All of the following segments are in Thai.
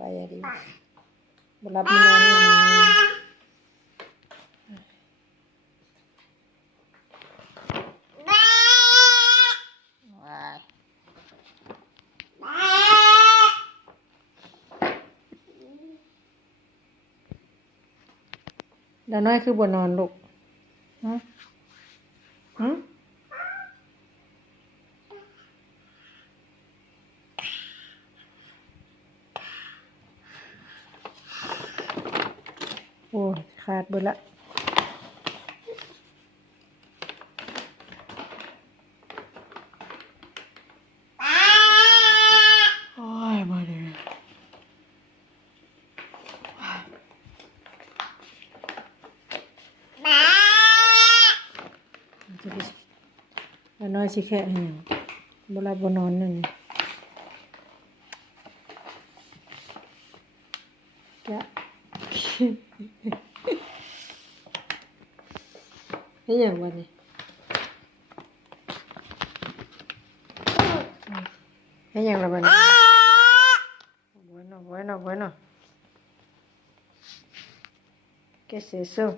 บายดีบรับมานอนอยู่ว้ายแล้วน้อยคือบนนอนลูกฮะฮะโอ้ขาดเบิดละโอ้ยมาเลยแล้วน้อยสิแค่หนึ่งบรับบนอนหนึ่งจะนี่อย่างวันนี้นี่อย่างละวันนี้bueno ¿qué es eso?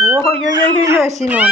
Oh, yo, así no.